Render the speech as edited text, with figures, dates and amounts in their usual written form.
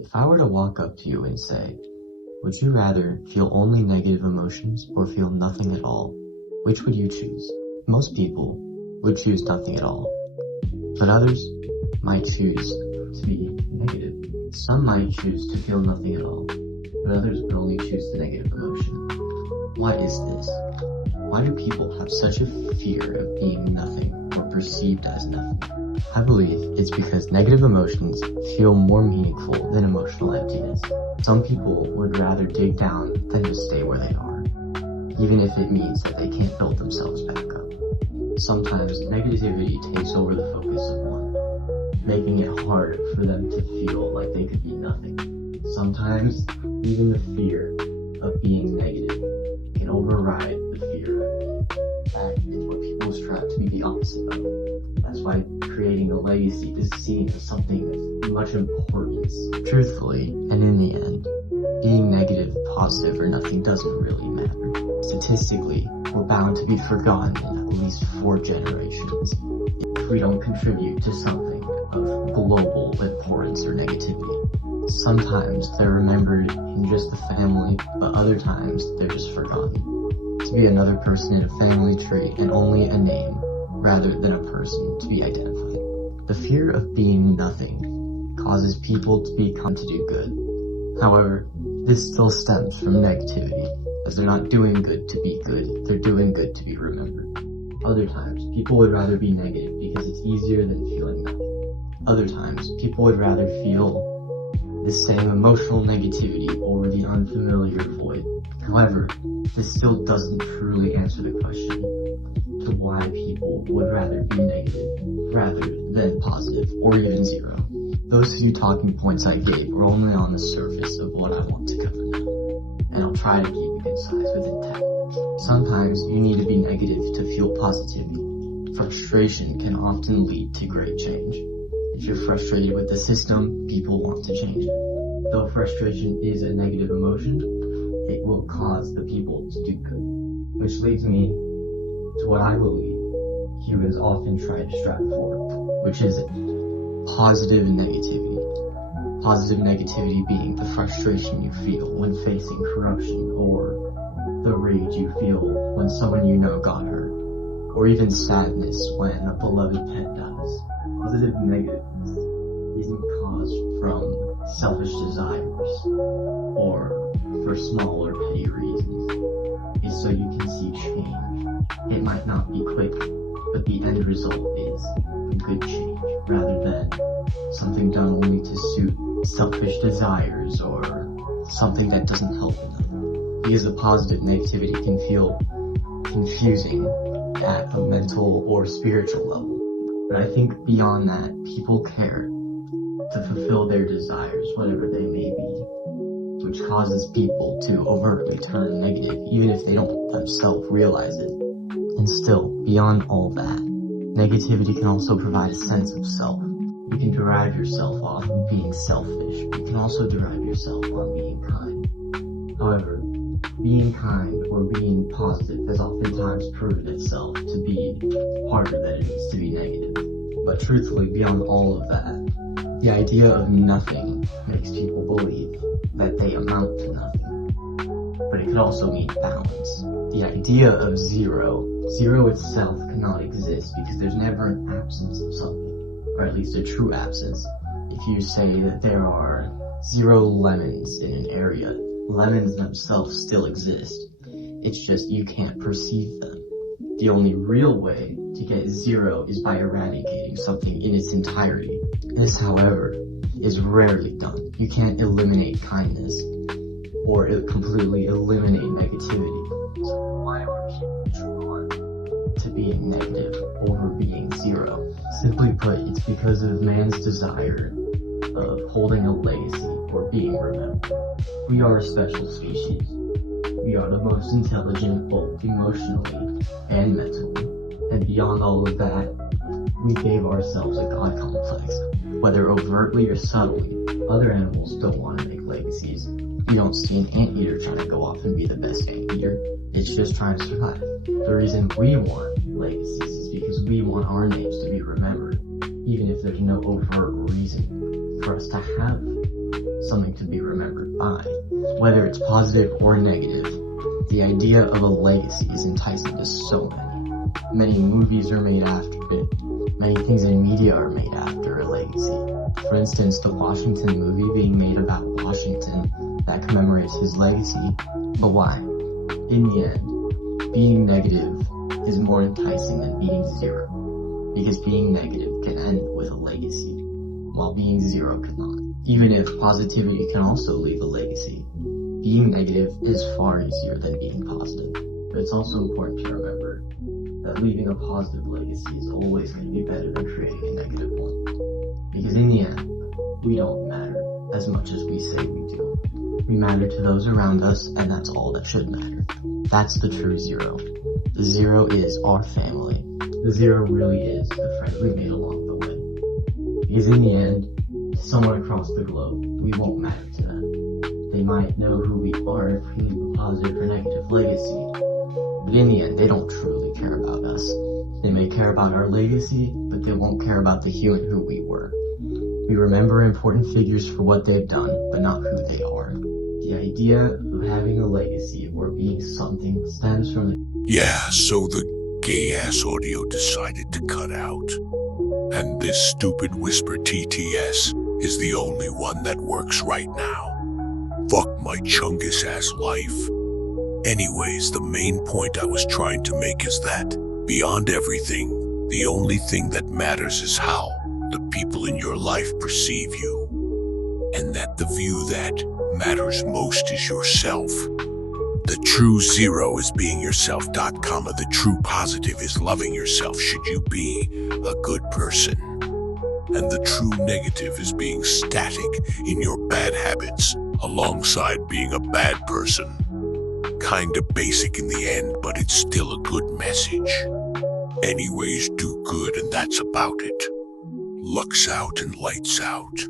If I were to walk up to you and say, would you rather feel only negative emotions or feel nothing at all? Which would you choose? Most people would choose nothing at all, but others might choose to be negative. Some might choose to feel nothing at all, but others would only choose the negative emotion. Why is this? Why do people have such a fear of being nothing or perceived as nothing? I believe it's because negative emotions feel more meaningful than emotional emptiness. Some people would rather dig down than just stay where they are, even if it means that they can't build themselves back up. Sometimes negativity takes over the focus of one, making it hard for them to feel like they could be nothing. Sometimes even the fear of being negative can override the fear of being. That is what people strive to be the opposite of. That's why creating a legacy is seen as something of much importance. Truthfully, and in the end, being negative, positive, or nothing doesn't really matter. Statistically, we're bound to be forgotten in at least 4 generations if we don't contribute to something of global importance or negativity. Sometimes they're remembered in just the family, but other times they're just forgotten. To be another person in a family tree and only a name, rather than a person to be identified. The fear of being nothing causes people to become to do good. However, this still stems from negativity, as they're not doing good to be good, they're doing good to be remembered. Other times, people would rather be negative because it's easier than feeling nothing. Other times, people would rather feel the same emotional negativity over the unfamiliar void. However, this still doesn't truly answer the question to why people would rather be negative rather than positive or even zero. Those few talking points I gave were only on the surface of what I want to cover now, and I'll try to keep it concise with intent. Sometimes you need to be negative to feel positivity. Frustration can often lead to great change. If you're frustrated with the system, people want to change it. Though frustration is a negative emotion, it will cause the people to do good. Which leads me to what I believe humans often try to strive for, which is positive negativity. Positive negativity being the frustration you feel when facing corruption, or the rage you feel when someone you know got hurt, or even sadness when a beloved pet dies. Positive negativeness isn't caused from selfish desires or for small or petty reasons. It's so you can see change. It might not be quick, but the end result is a good change rather than something done only to suit selfish desires or something that doesn't help enough. Because the positive negativity can feel confusing at a mental or spiritual level. But I think beyond that, people care to fulfill their desires, whatever they may be, which causes people to overtly turn negative, even if they don't themselves realize it. And still, beyond all that, negativity can also provide a sense of self. You can derive yourself off of being selfish. You can also derive yourself on being kind. However, being kind or being positive has oftentimes proven itself to be harder than it is to be negative. But truthfully, beyond all of that, the idea of nothing makes people believe that they amount to nothing. But it could also mean balance. The idea of zero itself cannot exist because there's never an absence of something, or at least a true absence. If you say that there are 0 lemons in an area, lemons themselves still exist. It's just you can't perceive them. The only real way to get 0 is by eradicating something in its entirety. This, however, is rarely done. You can't eliminate kindness or completely eliminate negativity. So why are people drawn to being negative over being 0? Simply put, it's because of man's desire of holding a legacy or being remembered. We are a special species. We are the most intelligent, both emotionally and mentally. And beyond all of that, we gave ourselves a God complex. Whether overtly or subtly, other animals don't want to make legacies. You don't see an anteater trying to go off and be the best anteater. It's just trying to survive. The reason we want legacies is because we want our names to be remembered, even if there's no overt reason for us to have something to be remembered by. Whether it's positive or negative, the idea of a legacy is enticing to so many. Many movies are made after it. Many things in media are made after a legacy. For instance, the Washington movie being made about Washington that commemorates his legacy. But why? In the end, being negative is more enticing than being zero. Because being negative can end with a legacy, while being zero cannot. Even if positivity can also leave a legacy, being negative is far easier than being positive. But it's also important to remember that leaving a positive legacy is always going to be better than creating a negative one. Because in the end, we don't matter as much as we say we do. We matter to those around us, and that's all that should matter. That's the true zero. The zero is our family. The zero really is the friends we made along the way. Because in the end, to someone across the globe, we won't matter to them. They might know who we are if we leave a positive or negative legacy, but in the end, they don't truly care about us. They may care about our legacy, but they won't care about the human who we were. We remember important figures for what they've done, but not who they are. The idea of having a legacy or being something stems from the Yeah, so the gay-ass audio decided to cut out. And this stupid whisper TTS is the only one that works right now. Fuck my chungus-ass life. Anyways, the main point I was trying to make is that, beyond everything, the only thing that matters is how the people in your life perceive you. And that the view that matters most is yourself. The true zero is being yourself, the true positive is loving yourself should you be a good person. And the true negative is being static in your bad habits alongside being a bad person. Kinda basic in the end, but it's still a good message. Anyways, do good and that's about it. Lux out and lights out.